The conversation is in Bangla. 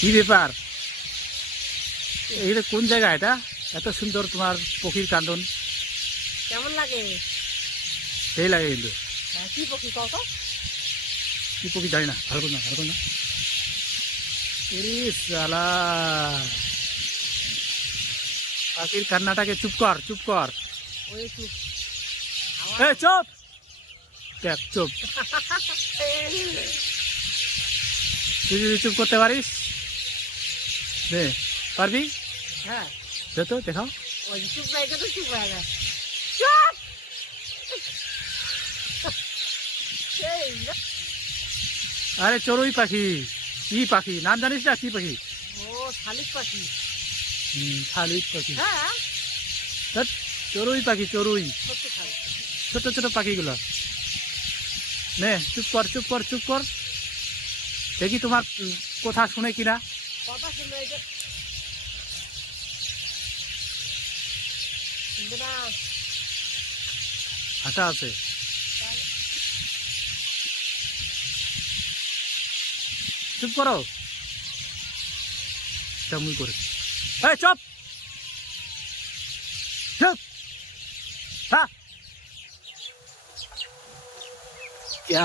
কি ব্যাপার? এটা কোন জায়গা? এটা এত সুন্দর তোমার পক্ষীর কান্দন, কেমন লাগে? সেই লাগে কিন্তু। কি পক্ষী কত? কি পক্ষী জানি না, ভালো করে না, ভালো করে না। ইরে শালা, পাখির কান্নাটাকে চুপ কর, চুপ কর। ওই চুপ। এই চুপ, দেখ চুপ। তুই যদি চুপ করতে পারিস, দে, পারবি? হ্যাঁ, দে তো, দেখাও। ওই চুপ নাই তো চুপ হয়ে গেছে। চুপ! এই না। আরে চড়ুই পাখি। কি পাখি নাম জানিস না? কি পাখি? ও শালিক পাখি। শালিক পাখি। হ্যাঁ, ধ্যাৎ, চড়ুই পাখি, চড়ুই। সত্যি শালিক পাখি। ছোট ছোট পাখিগুলো। নে চুপ কর, চুপ কর, চুপ কর। দেখি তোমার কথা শুনে কিনা। কথা শুনবে এই যে শুনবে না। আশা আছে। চুপ করো, তেমন করে। এই চুপ, চুপ। হ্যাঁ, क्या